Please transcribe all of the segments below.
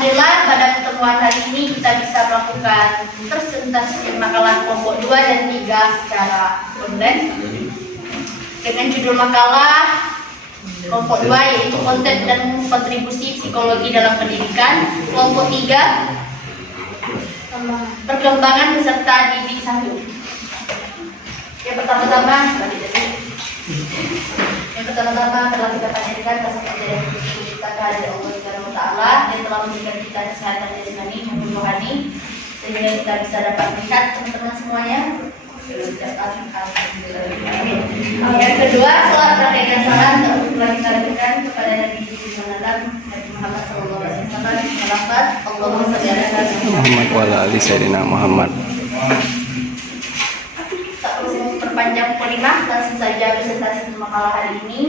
Alhamdulillah pada pertemuan hari ini kita bisa melakukan presentasi makalah kelompok 2 dan 3 secara online dengan judul makalah kelompok 2 yaitu konsep dan kontribusi psikologi dalam pendidikan, kelompok 3 perkembangan peserta didik 1. Yang pertama-tama telah kita panjatkan rasa percaya kita kepada Allah Subhanahu wa taala yang telah memberikan kita kesehatan jasmani maupun rohani sehingga kita bisa dapat melihat teman-teman semuanya. Yang kedua, salat praktek dan salam telah kita lakukan kepada Nabi Muhammad sallallahu alaihi wasallam dengan lafaz Allahumma shalli ala Muhammad wa ala ali sayyidina Muhammad. Tak perlu perpanjang polemik, langsung saja presentasi makalah hari ini.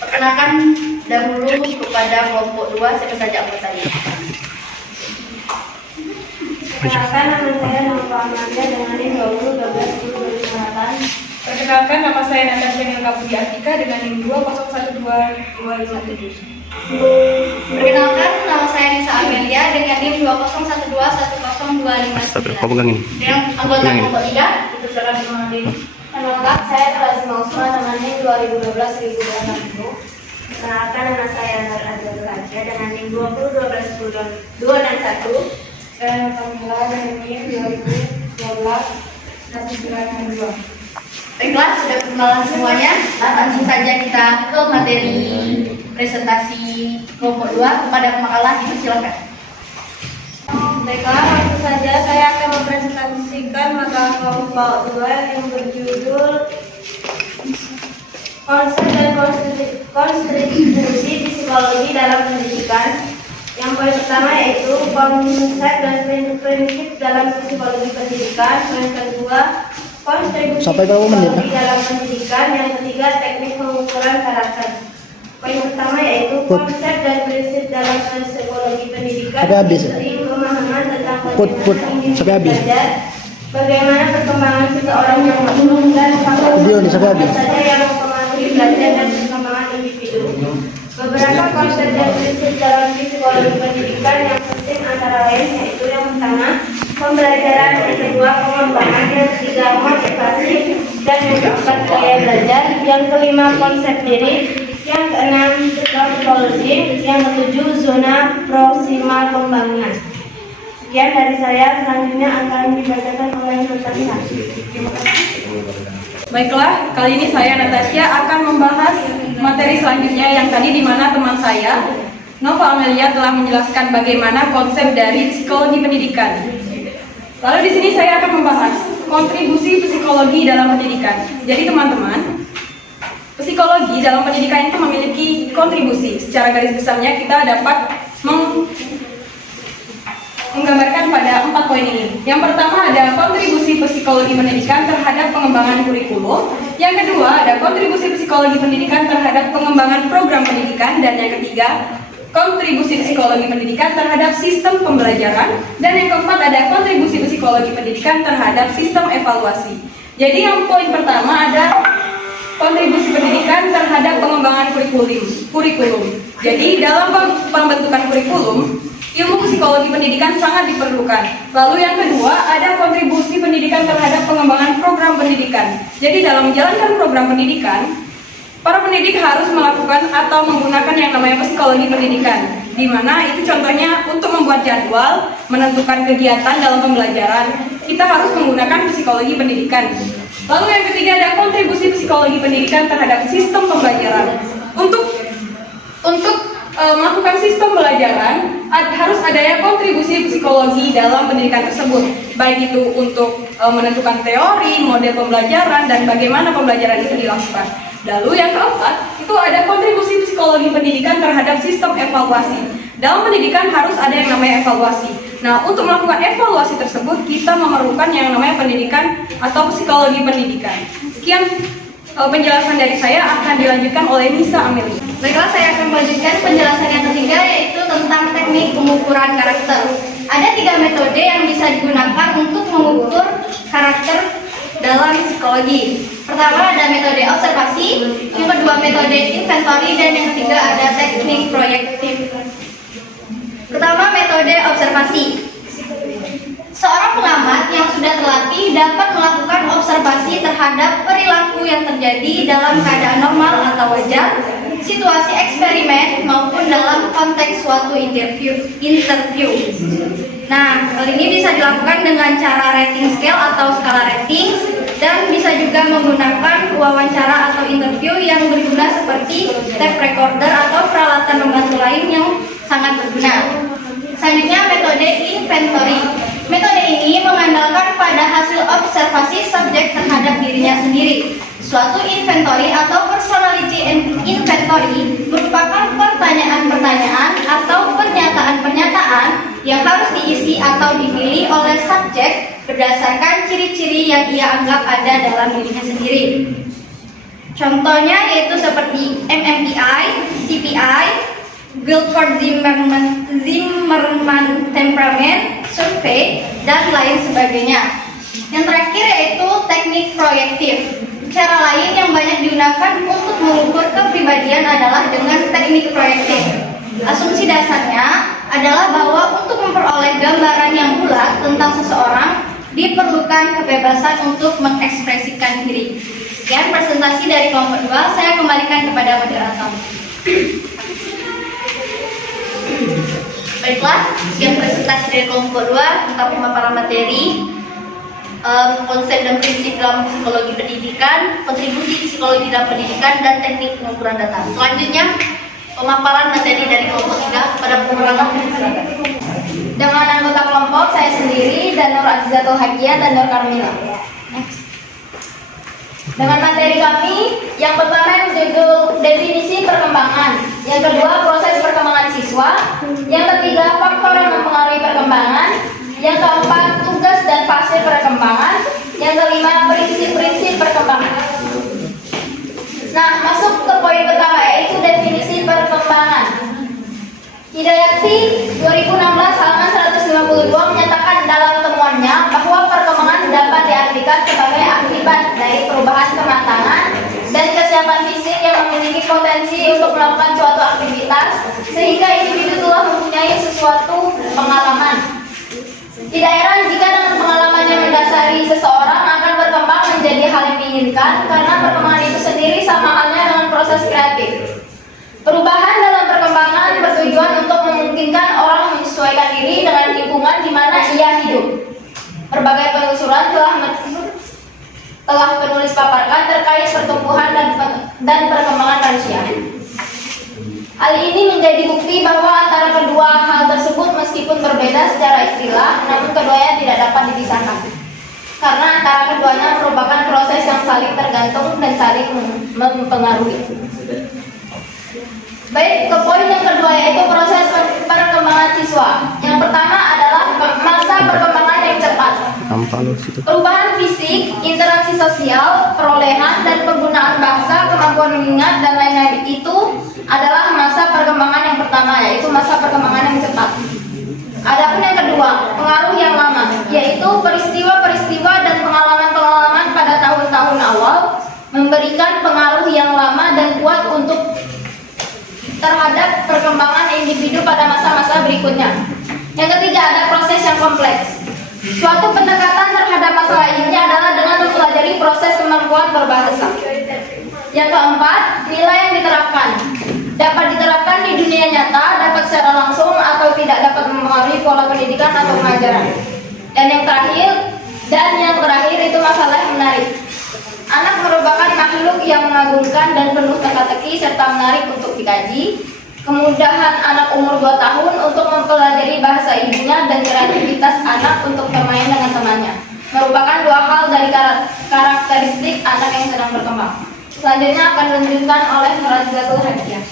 Perkenalkan dahulu kepada kelompok 2, siapa saja anggota saya. Perkenalkan nama saya Nova Amanda dengan NIM 20121028. Perkenalkan nama saya Natasha Nilka Budi Artika dengan NIM 2012257. Perkenalkan nama saya Nisa Amelia dengan NIM 201210259. Kau pegang ini. Yang anggota kelompok 3 itu silakan mengenalkan. Perkenalkan saya Rasma Usman dengan NIM 2012-1080. Perkenalkan nama saya Nur Azhar Raja dengan NIM 2012-1021. Saya Kamila dengan NIM 2012-1962. Baiklah, sudah perkenalan semuanya. Langsung saja kita ke materi presentasi kelompok 2 kepada pemakalah, dipersilakan. Baiklah, langsung saja saya akan mempresentasikan makalah kelompok 2 yang berjudul Konsep dan kontribusi psikologi dalam pendidikan. Yang poin pertama yaitu konsep dan prinsip dalam psikologi pendidikan. Yang kedua, kontribusi psikologi dalam pendidikan. Yang ketiga, teknik pengukuran karakter. Poin pertama yaitu konsep dan prinsip dalam psikologi pendidikan. Dari pemahaman tentang bagaimana belajar, bagaimana perkembangan seseorang yang masuk dan faktor saja yang mempengaruhi belajar dan perkembangan individu. Beberapa konsep dan prinsip dalam psikologi pendidikan yang penting antara lain yaitu yang pertama, pembelajaran, yang kedua, pengembangan, yang ketiga, motivasi, dan yang keempat, gaya belajar, yang kelima, konsep diri, yang keenam, metodologi, yang ketujuh, zona proksimal pembangunan. Sekian dari saya, selanjutnya akan dibacakan oleh Natasha. Terima kasih. Baiklah, kali ini saya Natasha akan membahas materi selanjutnya yang tadi di mana teman saya Nova Amelia telah menjelaskan bagaimana konsep dari psikologi pendidikan. Lalu di sini saya akan membahas kontribusi psikologi dalam pendidikan. Jadi teman-teman, psikologi dalam pendidikan itu memiliki kontribusi. Secara garis besarnya kita dapat menggambarkan pada 4 poin ini. Yang pertama ada kontribusi psikologi pendidikan terhadap pengembangan kurikulum. Yang kedua ada kontribusi psikologi pendidikan terhadap pengembangan program pendidikan. Dan yang ketiga, kontribusi psikologi pendidikan terhadap sistem pembelajaran. Dan yang keempat ada kontribusi psikologi pendidikan terhadap sistem evaluasi. Jadi yang poin pertama ada kontribusi pendidikan terhadap pengembangan kurikulum. Jadi dalam pembentukan kurikulum, ilmu psikologi pendidikan sangat diperlukan. Lalu yang kedua, ada kontribusi pendidikan terhadap pengembangan program pendidikan. Jadi dalam menjalankan program pendidikan, para pendidik harus melakukan atau menggunakan yang namanya psikologi pendidikan. Di mana itu contohnya untuk membuat jadwal, menentukan kegiatan dalam pembelajaran, kita harus menggunakan psikologi pendidikan. Lalu yang ketiga ada kontribusi psikologi pendidikan terhadap sistem pembelajaran. Untuk melakukan sistem pembelajaran harus adanya kontribusi psikologi dalam pendidikan tersebut, baik itu untuk menentukan teori, model pembelajaran, dan bagaimana pembelajaran itu dilakukan. Lalu yang keempat itu ada kontribusi psikologi pendidikan terhadap sistem evaluasi. Dalam pendidikan harus ada yang namanya evaluasi. Nah, untuk melakukan evaluasi tersebut kita memerlukan yang namanya pendidikan atau psikologi pendidikan. Sekian penjelasan dari saya, akan dilanjutkan oleh Nisa Amelia. Baiklah, saya akan melanjutkan penjelasan yang ketiga yaitu tentang teknik pengukuran karakter. Ada 3 metode yang bisa digunakan untuk mengukur karakter dalam psikologi. Pertama ada metode observasi, yang kedua metode inventory, dan yang ketiga ada teknik proyektif. observasi. Seorang pengamat yang sudah terlatih dapat melakukan observasi terhadap perilaku yang terjadi dalam keadaan normal atau wajar, situasi eksperimen maupun dalam konteks suatu interview. Nah, hal ini bisa dilakukan dengan cara rating scale atau skala rating, dan bisa juga menggunakan wawancara atau interview yang berguna seperti tape recorder atau peralatan membantu lain yang sangat berguna. Selanjutnya, metode inventory. Metode ini mengandalkan pada hasil observasi subjek terhadap dirinya sendiri. Suatu inventory atau personality inventory merupakan pertanyaan-pertanyaan atau pernyataan-pernyataan yang harus diisi atau dipilih oleh subjek berdasarkan ciri-ciri yang ia anggap ada dalam dirinya sendiri. Contohnya yaitu seperti MMPI, CPI, Guilford-Zimmerman Temperament Survey, dan lain sebagainya. Yang terakhir yaitu teknik proyektif. Cara lain yang banyak digunakan untuk mengukur kepribadian adalah dengan teknik proyektif. Asumsi dasarnya adalah bahwa untuk memperoleh gambaran yang bulat tentang seseorang diperlukan kebebasan untuk mengekspresikan diri. Sekian presentasi dari kelompok 2, saya kembalikan kepada moderator. Baiklah, sekian presentasi dari kelompok 2 tentang pemaparan materi, konsep dan prinsip dalam psikologi pendidikan, kontribusi psikologi dalam pendidikan, dan teknik pengukuran data. Selanjutnya, pemaparan materi dari kelompok 3 pada pengurangan. Dengan anggota kelompok saya sendiri, Danur Azizatul Hakia dan Nur Karmila. Dengan materi kami, yang pertama yang berjudul definisi perkembangan, yang kedua proses perkembangan siswa, yang ketiga faktor yang mempengaruhi perkembangan, yang keempat tugas dan fase perkembangan, yang kelima prinsip-prinsip perkembangan. Nah, masuk ke poin pertama yaitu definisi perkembangan. Hidayati 2016 halaman 152 menyatakan dalam temuannya bahwa perkembangan dapat diartikan sebagai akibat dari perubahan kematangan dan kesiapan fisik yang memiliki potensi untuk melakukan suatu aktivitas sehingga individu telah mempunyai sesuatu pengalaman. Tidak heran jika dengan pengalaman yang mendasari seseorang akan berkembang menjadi hal yang diinginkan, karena perkembangan itu sendiri sama halnya dengan proses kreatif. Perubahan dalam perkembangan bertujuan untuk memungkinkan orang menyesuaikan diri dengan lingkungan di mana ia hidup. Berbagai penelusuran telah penulis paparkan terkait pertumbuhan dan perkembangan manusia. Hal ini menjadi bukti bahwa antara kedua hal tersebut meskipun berbeda secara istilah, namun keduanya tidak dapat dipisahkan. Karena antara keduanya merupakan proses yang saling tergantung dan saling mempengaruhi. Baik, ke poin yang kedua yaitu proses perkembangan siswa. Yang pertama adalah masa perkembangan yang cepat. Perubahan fisik, interaksi sosial, perolehan dan penggunaan bahasa, kemampuan mengingat dan lain-lain itu adalah masa perkembangan yang pertama, yaitu masa perkembangan yang cepat. Adapun yang kedua, pengaruh yang lama, yaitu peristiwa-peristiwa dan pengalaman-pengalaman pada tahun-tahun awal memberikan pengaruh yang lama dan kuat untuk terhadap perkembangan individu pada masa-masa berikutnya. Yang ketiga, ada proses yang kompleks. Suatu pendekatan terhadap masalah ini adalah dengan mempelajari proses kemampuan berbahasa. Yang keempat, nilai yang diterapkan. Dapat diterapkan di dunia nyata, dapat secara langsung atau tidak dapat mempengaruhi pola pendidikan atau pengajaran. Dan yang terakhir itu masalah yang menarik. Anak merupakan makhluk yang mengagumkan dan penuh teka-teki serta menarik untuk dikaji. Kemudahan anak umur 2 tahun untuk mempelajari bahasa ibunya dan kreativitas anak untuk bermain dengan temannya merupakan dua hal dari karakteristik anak yang sedang berkembang. Selanjutnya akan dilanjutkan oleh Nurazatul Hadiah.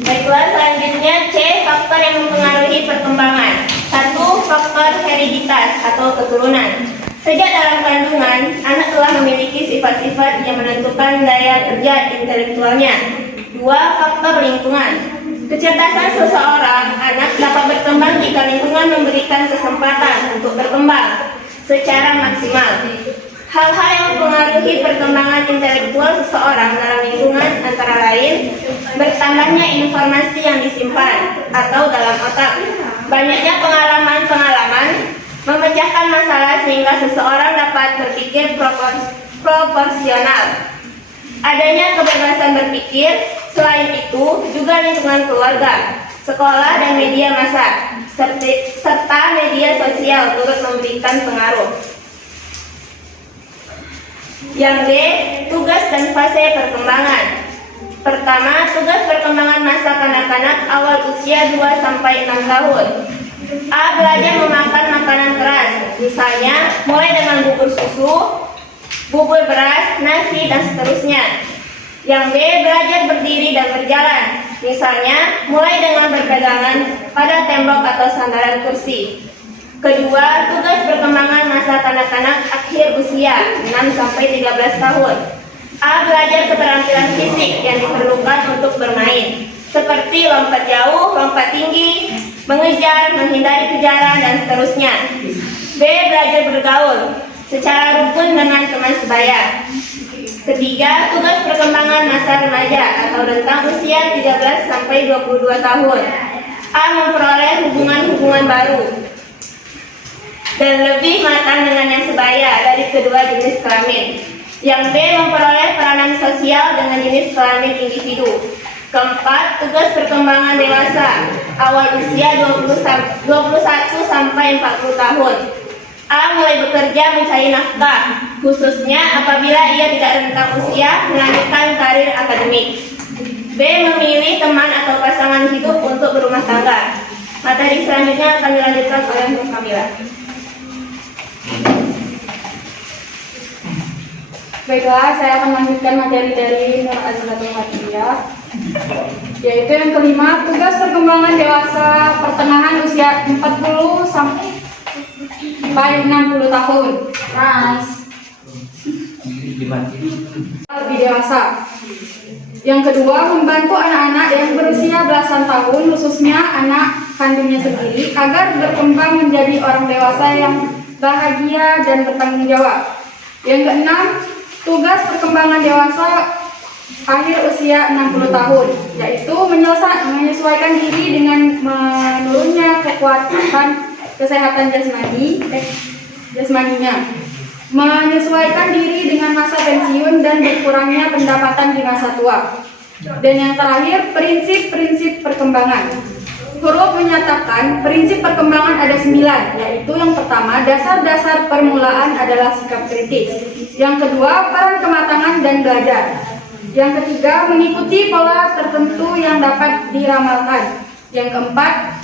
Baiklah, selanjutnya C, faktor yang mempengaruhi perkembangan. 1. Faktor hereditas atau keturunan. Sejak dalam kandungan, anak telah memiliki sifat-sifat yang menentukan daya kerja intelektualnya. 2. Faktor lingkungan. Kecerdasan seseorang anak dapat berkembang jika lingkungan memberikan kesempatan untuk berkembang secara maksimal. Hal-hal yang mempengaruhi perkembangan intelektual seseorang dalam lingkungan antara lain bertambahnya informasi yang disimpan atau dalam otak, banyaknya pengalaman-pengalaman memecahkan masalah sehingga seseorang dapat berpikir proporsional, adanya kebebasan berpikir. Selain itu juga lingkungan keluarga, sekolah dan media massa serta media sosial turut memberikan pengaruh. Yang B, tugas dan fase perkembangan. Pertama, tugas perkembangan masa kanak-kanak awal usia 2-6 tahun. A, belajar memakan makanan keras, misalnya mulai dengan bubur susu, bubur beras, nasi, dan seterusnya. Yang B, belajar berdiri dan berjalan, misalnya mulai dengan berpegangan pada tembok atau sandaran kursi. Kedua, tugas perkembangan masa kanak-kanak akhir usia 6-13 tahun. A, belajar keterampilan fisik yang diperlukan untuk bermain, seperti lompat jauh, lompat tinggi, mengejar, menghindari kejaran, dan seterusnya. B, belajar bergaul secara rukun dengan teman sebaya. Ketiga, tugas perkembangan masa remaja atau rentang usia 13-22 tahun. A, memperoleh hubungan-hubungan baru dan lebih matang dengan yang sebaya dari kedua jenis kelamin. Yang B, memperoleh peranan sosial dengan jenis kelamin individu. Keempat, tugas perkembangan dewasa awal usia 21-40 tahun. A, mulai bekerja mencari nafkah, khususnya apabila ia tidak rentang usia melanjutkan karir akademik. B, memilih teman atau pasangan hidup untuk berumah tangga. Materi selanjutnya akan dilanjutkan oleh Mbak Kamila. Baiklah, saya akan melanjutkan materi dari Nur Azlatul Fatihah, yaitu yang kelima, tugas perkembangan dewasa pertengahan usia 40 sampai 60 tahun. Nice. Lebih dewasa. Yang kedua, membantu anak-anak yang berusia belasan tahun, khususnya anak kandungnya sendiri, agar berkembang menjadi orang dewasa yang bahagia dan bertanggung jawab. Yang keenam, tugas perkembangan dewasa akhir usia 60 tahun, yaitu menyesuaikan diri dengan menurunnya kekuatan kesehatan jasmaninya, menyesuaikan diri dengan masa pensiun dan berkurangnya pendapatan di masa tua. Dan yang terakhir, prinsip-prinsip perkembangan. Huruf menyatakan prinsip perkembangan ada 9, yaitu yang pertama, dasar-dasar permulaan adalah sikap kritis. Yang kedua, peran kematangan dan belajar. Yang ketiga, mengikuti pola tertentu yang dapat diramalkan. Yang keempat,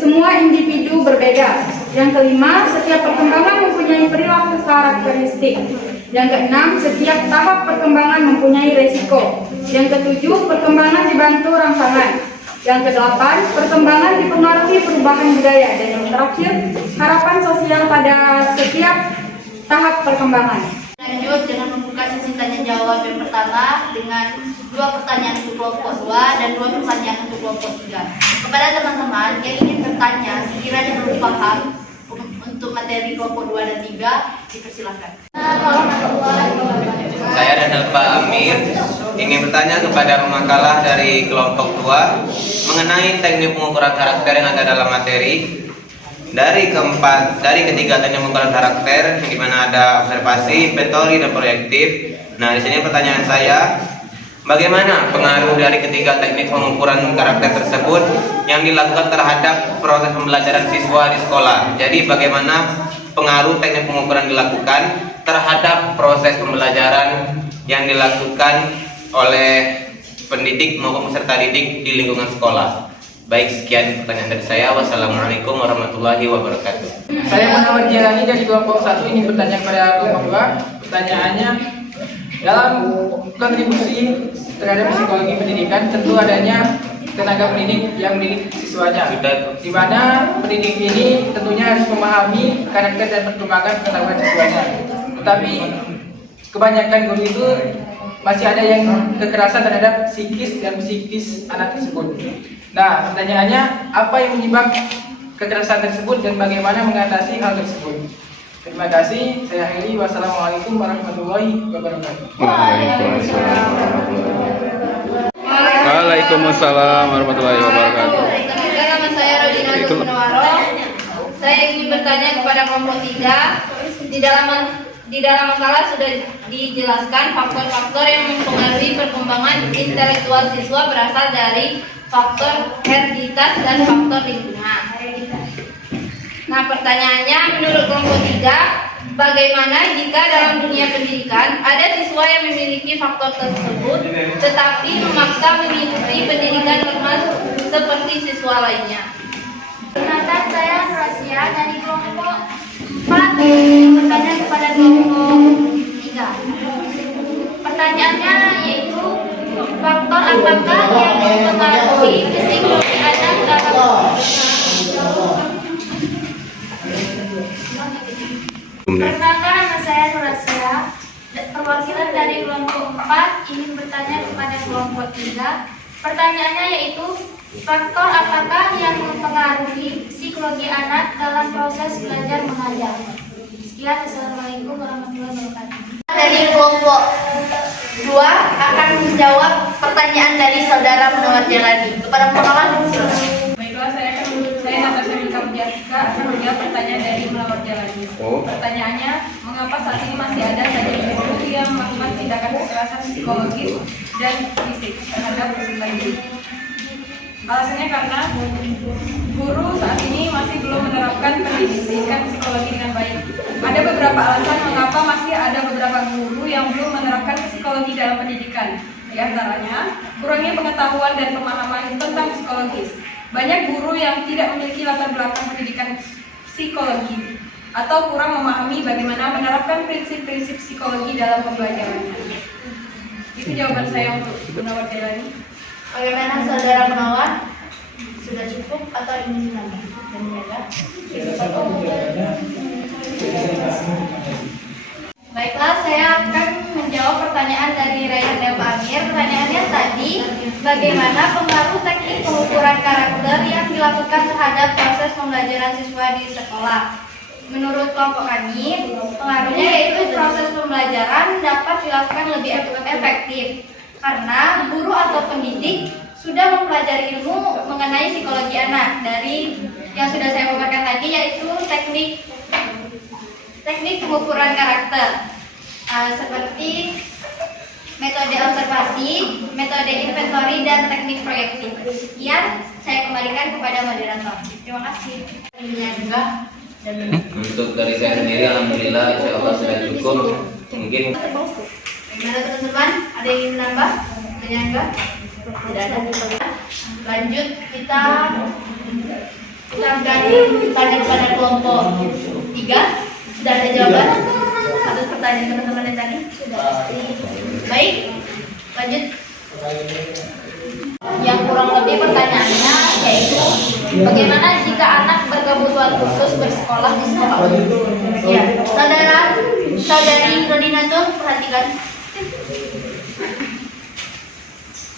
semua individu berbeda. Yang kelima, setiap perkembangan mempunyai perilaku karakteristik. Yang keenam, setiap tahap perkembangan mempunyai resiko. Yang ketujuh, perkembangan dibantu rangsangan. Yang kedelapan, perkembangan dipengaruhi perubahan budaya. Dan yang terakhir, harapan sosial pada setiap tahap perkembangan. Lanjut dengan membuka sesi tanya jawab yang pertama dengan 2 pertanyaan untuk kelompok 2 dan 2 pertanyaan untuk kelompok 3. Kepada teman-teman yang ingin bertanya sekiranya belum paham untuk materi kelompok 2 dan 3, dipersilakan. Saya dan Pak Amir ingin bertanya kepada pemakalah dari kelompok 2 mengenai teknik pengukuran karakter yang ada dalam materi. Dari ketiga teknik pengukuran karakter, di mana ada observasi, inventory, dan proyektif. Nah, di sini pertanyaan saya, bagaimana pengaruh dari ketiga teknik pengukuran karakter tersebut yang dilakukan terhadap proses pembelajaran siswa di sekolah? Jadi, bagaimana pengaruh teknik pengukuran dilakukan terhadap proses pembelajaran yang dilakukan oleh pendidik maupun peserta didik di lingkungan sekolah? Baik, sekian pertanyaan dari saya. Wassalamualaikum warahmatullahi wabarakatuh. Saya Muhammad Jalani dari kelompok 1 ingin bertanya kepada kelompok 2. Pertanyaannya, dalam kontribusi terhadap psikologi pendidikan tentu adanya tenaga pendidik yang mendidik siswanya, di mana pendidik ini tentunya harus memahami karakter dan perkembangan pengetahuan siswanya. Tetapi kebanyakan guru itu masih ada yang kekerasan terhadap psikis dan psikis anak tersebut. Nah, pertanyaannya, apa yang menyebabkan kekerasan tersebut dan bagaimana mengatasi hal tersebut? Terima kasih, saya akhiri. Wassalamualaikum warahmatullahi wabarakatuh. Waalaikumsalam warahmatullahi wabarakatuh. Waalaikumsalam warahmatullahi wabarakatuh. Nama saya Rodina Gunawarro. Saya ingin bertanya kepada kelompok 3. Di dalam makalah sudah dijelaskan faktor-faktor yang mempengaruhi perkembangan intelektual siswa berasal dari faktor hereditas dan faktor lingkungan. Nah, pertanyaannya menurut kelompok 3, bagaimana jika dalam dunia pendidikan ada siswa yang memiliki faktor tersebut tetapi memaksa mengikuti pendidikan normal seperti siswa lainnya? Perkenalkan, saya Rasia dari kelompok 4. Bertanya kepada kelompok 3. Pertanyaannya yaitu faktor apakah yang mempengaruhi psikologi anak dalam Perkenalkan, nama saya Nurasia, perwakilan dari kelompok 4 ingin bertanya kepada kelompok 3. Pertanyaannya yaitu faktor apakah yang mempengaruhi psikologi anak dalam proses belajar mengajar. Sekian, Assalamualaikum warahmatullahi wabarakatuh. Dari kelompok 2 akan menjawab pertanyaan dari saudara Munawar Jalani. Kepada pengawan, Baiklah, saya Natasha Mika Pujatika akan menjawab pertanyaan dari Munawar Jalani. Pertanyaannya, mengapa saat ini masih ada saja guru yang melakukan tindakan kekerasan psikologis dan fisik terhadap peserta didik? Alasannya karena guru saat ini masih belum menerapkan pendidikan psikologi dengan baik. Ada beberapa alasan mengapa masih ada beberapa guru yang belum menerapkan psikologi dalam pendidikan. Di antaranya, kurangnya pengetahuan dan pemahaman tentang psikologis. Banyak guru yang tidak memiliki latar belakang pendidikan psikologi atau kurang memahami bagaimana menerapkan prinsip-prinsip psikologi dalam pembelajarannya. Itu jawaban saya untuk Munawar Jalani. bagaimana saudara Munawar? Sudah cukup atau ingin menambah? Dan menjaga? Baiklah, saya akan menjawab pertanyaan dari Rayhan Amir. Pertanyaannya tadi, bagaimana pengaruh teknik pengukuran karakter yang dilakukan terhadap proses pembelajaran siswa di sekolah? Menurut kelompok kami, pengaruhnya yaitu proses pembelajaran dapat dilakukan lebih efektif karena guru atau pendidik sudah mempelajari ilmu mengenai psikologi anak dari yang sudah saya paparkan tadi, yaitu teknik pengukuran karakter seperti metode observasi, metode inventory, dan teknik proyektif. Sekian, saya kembalikan kepada moderator. Terima kasih. Untuk dari saya sendiri, alhamdulillah, insya Allah sudah cukup. Mungkin Bagaimana teman-teman? Ada yang ingin menambah? Menyangga? Tidak ada. Lanjut, kita tanya kepada kelompok 3. Sudah ada jawaban atas pertanyaan teman-teman yang tadi? Sudah. Baik, lanjut. Yang kurang lebih pertanyaannya yaitu bagaimana jika anak berkebutuhan khusus bersekolah di sekolah umum? Ya, saudari Rodina tuh perhatikan.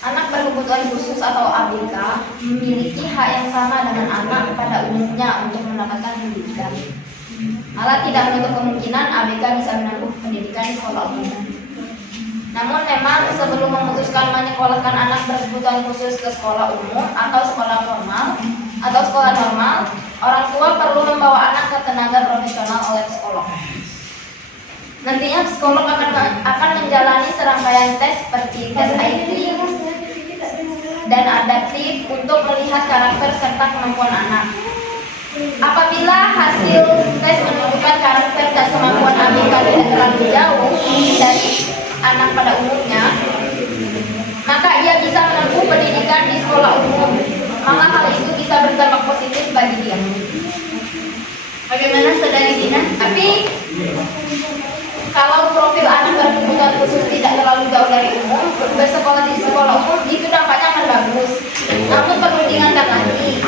Anak berkebutuhan khusus atau ABK memiliki hak yang sama dengan anak pada umumnya untuk mendapatkan pendidikan. Malah tidak menutup kemungkinan ABK bisa menempuh pendidikan di sekolah umum. Namun memang sebelum memutuskan menyekolahkan anak berkebutuhan khusus ke sekolah umum atau sekolah formal atau sekolah normal, orang tua perlu membawa anak ke tenaga profesional oleh psikolog. Nantinya psikolog akan menjalani serangkaian tes seperti tes IQ dan adaptif untuk melihat karakter serta kemampuan anak. Apabila hasil tes menunjukkan karakter dan kemampuan ABK tidak terlalu jauh dari anak pada umumnya, maka ia bisa menempuh pendidikan di sekolah umum. Malah hal itu bisa berdampak positif bagi dia. Bagaimana saudari Dina? Tapi kalau profil anak berkebutuhan khusus tidak terlalu jauh dari umum, bersekolah di sekolah umum itu dampaknya akan bagus. Namun perlu diingatkan lagi,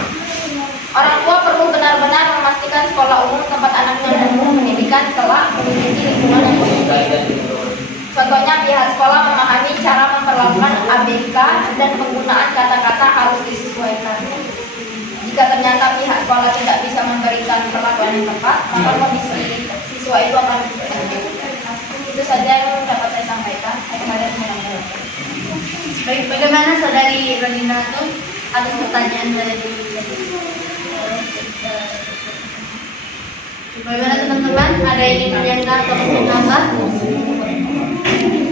orang tua perlu benar-benar memastikan sekolah umum tempat anaknya menempuh pendidikan telah memiliki lingkungan yang positif. Contohnya pihak sekolah memahami cara memperlakukan ABK dan penggunaan kata-kata harus disesuaikan. Jika ternyata pihak sekolah tidak bisa memberikan perlakuan yang tepat, maka kondisi siswa itu akan berubah. Itu saja yang dapat saya sampaikan. Saya kembali ke Baik, bagaimana saudari Rodina tuh atas pertanyaan dari bagaimana teman-teman? Ada yang ingin menanyakan atau menambah?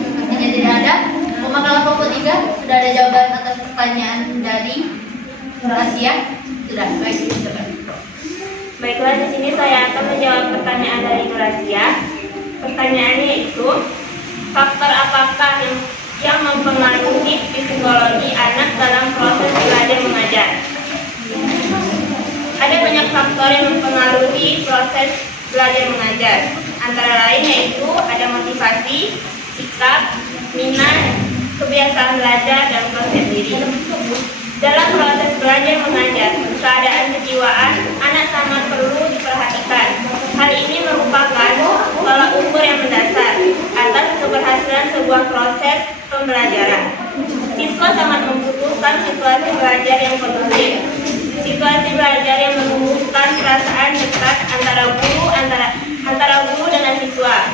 Sepertinya tidak ada. Pemakalan pokok 3 sudah ada jawaban atas pertanyaan dari rahasia? Sudah, baik, silakan. Baiklah, di sini saya akan menjawab pertanyaan dari rahasia. Pertanyaannya itu, faktor apakah yang mempengaruhi psikologi anak dalam proses belajar mengajar? Ada banyak faktor yang mempengaruhi proses belajar mengajar. Antara lain yaitu ada motivasi, sikap, minat, kebiasaan belajar, dan proses diri. Dalam proses belajar mengajar, keadaan kejiwaan anak sangat perlu diperhatikan. Hal ini merupakan tolak ukur yang mendasar atas keberhasilan sebuah proses pembelajaran. Siswa sangat membutuhkan situasi belajar yang kondusif. Situasi belajar yang menumbuhkan perasaan dekat antara guru dengan siswa,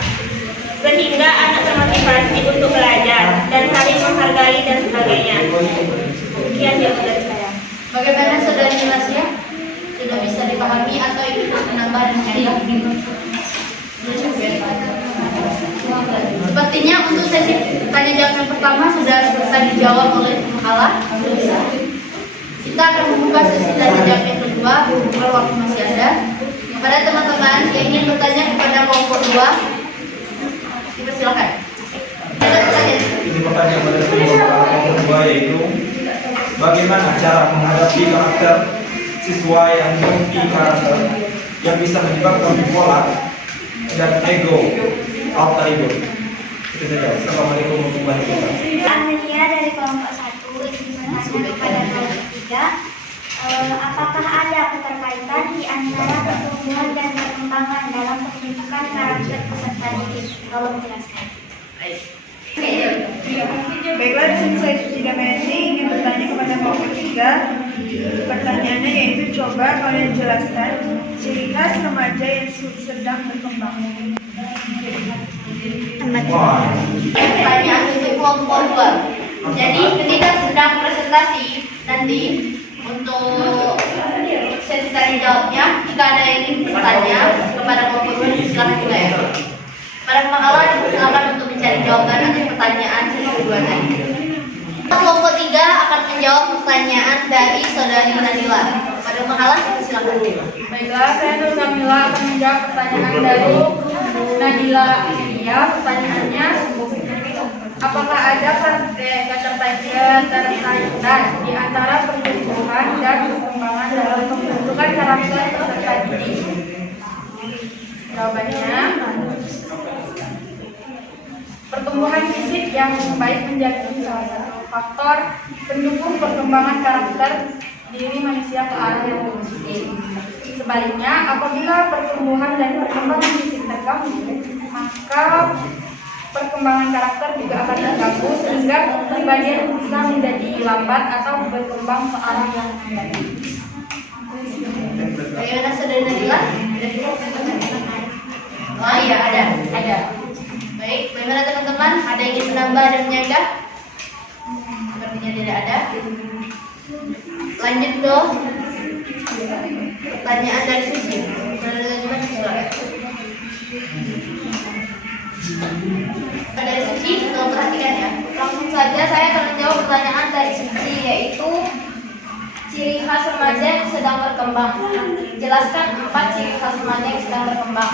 sehingga anak termotivasi untuk belajar dan saling menghargai dan sebagainya. Demikian jawaban dari saya. Bagaimana saudari rahasia? Sudah bisa dipahami atau ingin menambah dan menambah? Sepertinya untuk sesi tanya jawab yang pertama sudah selesai dijawab oleh pemakalah. Kita akan membuka sesi tanya jawab yang kedua kalau waktu masih ada. Kepada teman-teman yang ingin bertanya kepada kelompok 2, dipersilakan. Ini pertanyaan pada kelompok 2 yaitu bagaimana cara menghadapi karakter siswa yang memiliki karakter yang bisa menyebabkan bipolar dan alter ego. Itu saja. Assalamualaikum warahmatullahi wabarakatuh. Amelia dari kelompok 1 ingin bertanya kepada kelompok 3, apakah ada keterkaitan di antara pertumbuhan dan perkembangan dalam pembentukan karakter peserta didik? Tolong jelaskan. Baiklah, di sini saya Suci Damayanti ingin bertanya kepada kelompok 3. Pertanyaannya yaitu, coba kalian jelaskan ciri khas remaja yang sedang berkembang. Pertanyaan untuk kelompok 2. Jadi ketika sedang presentasi nanti untuk sesi tanya jawabnya, jika ada yang ingin bertanya kepada kelompok 2 silakan juga ya. Para pemakalah dipersilakan untuk mencari jawaban atas pertanyaan sesi kedua tadi. Kelompok 3 akan menjawab pertanyaan dari saudari Nadila. Pada pemakalah silakan. Baiklah, saya Nur Kamila akan menjawab pertanyaan dari Nadila Amelia. Pertanyaannya, apakah ada keterkaitan di antara pertumbuhan dan perkembangan dalam pembentukan karakter peserta didik? Jawabannya, pertumbuhan fisik yang baik menjadi salah satu faktor pendukung perkembangan karakter diri manusia ke arah yang positif. Sebaliknya, apabila pertumbuhan dan perkembangan fisik terganggu, maka perkembangan karakter juga akan terganggu sehingga kepribadian bisa menjadi lambat atau berkembang ke arah yang negatif. Bagaimana saudari Nadila? Oh iya, ada. Baik, bagaimana teman-teman? Ada yang ingin menambah dan menyanggah? Sepertinya tidak ada. Lanjut dong. Pertanyaan dari Susi. Dari Suci, tolong perhatikan ya. Langsung saja saya akan menjawab pertanyaan dari Suci, yaitu ciri khas remaja yang sedang berkembang. Jelaskan 4 ciri khas remaja yang sedang berkembang.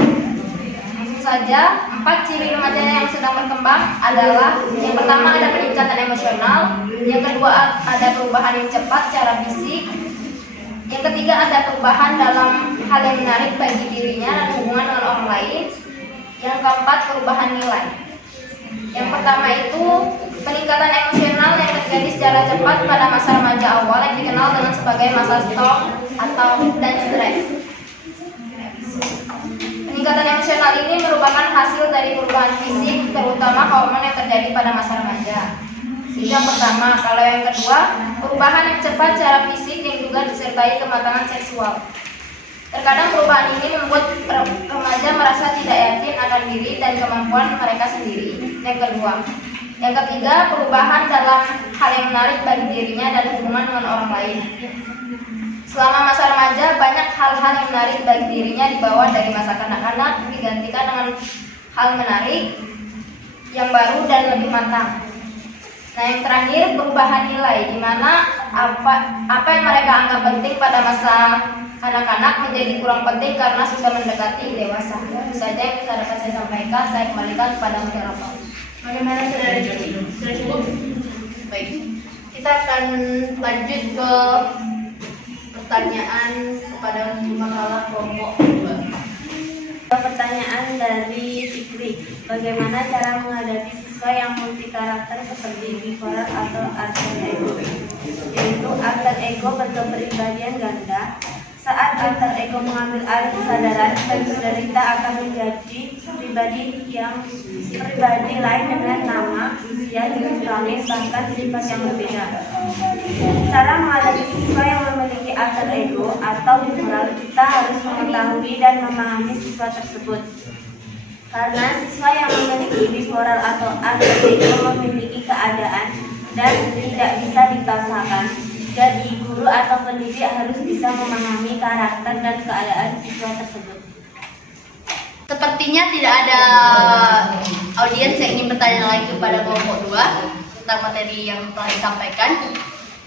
Langsung saja, 4 ciri remaja yang sedang berkembang adalah: yang pertama ada peningkatan emosional, yang kedua ada perubahan yang cepat secara fisik, yang ketiga ada perubahan dalam hal yang menarik bagi dirinya dan hubungan dengan orang lain, yang keempat perubahan nilai. Yang pertama itu peningkatan emosional yang terjadi secara cepat pada masa remaja awal yang dikenal dengan sebagai masa stroke atau dan stres. Peningkatan emosional ini merupakan hasil dari perubahan fisik, terutama hormon yang terjadi pada masa remaja. Itu yang pertama. Kalau yang kedua, perubahan yang cepat secara fisik yang juga disertai kematangan seksual. Terkadang perubahan ini membuat remaja merasa tidak yakin akan diri dan kemampuan mereka sendiri. Yang kedua, Yang ketiga, perubahan dalam hal yang menarik bagi dirinya dan hubungan dengan orang lain. Selama masa remaja, banyak hal-hal yang menarik bagi dirinya dibawa dari masa kanak-kanak digantikan dengan hal menarik yang baru dan lebih matang. Nah, yang terakhir, perubahan nilai, di mana apa yang mereka anggap penting pada masa kanak-kanak menjadi kurang penting karena sudah mendekati dewasa. Itu saja yang bisa dapat saya sampaikan. Saya kembalikan kepada moderator. Bagaimana saudara Jody? Sudah cukup? Baik. Kita akan lanjut ke pertanyaan kepada makalah kelompok 2. Pertanyaan dari Fikri, bagaimana cara menghadapi siswa yang multi karakter seperti bipolar atau alter ego? Yaitu alter ego berkepribadian ganda. Saat alter ego mengambil alih kesadaran dan penderita akan menjadi pribadi lain dengan nama, usia, jenis kelamin, bahkan sifat yang berbeda. Cara menghadapi siswa yang memiliki alter ego atau bipolar, kita harus mengetahui dan memahami siswa tersebut. Karena siswa yang memiliki bipolar atau alter ego memiliki keadaan dan tidak bisa dipaksakan. Jadi, guru atau pendidik harus bisa memahami karakter dan keadaan siswa tersebut. Sepertinya tidak ada audiens yang ingin bertanya lagi kepada kelompok 2 tentang materi yang telah disampaikan.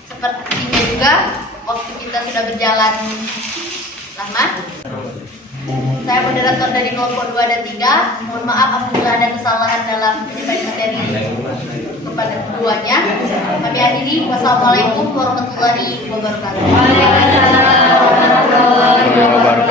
Sepertinya juga waktu kita sudah berjalan lama. Saya moderator dari kelompok 2 dan 3. Mohon maaf apabila ada kesalahan dalam materi kepada keduanya. Kami akhiri. Wassalamualaikum warahmatullahi wabarakatuh. Waalaikumsalam warahmatullahi wabarakatuh.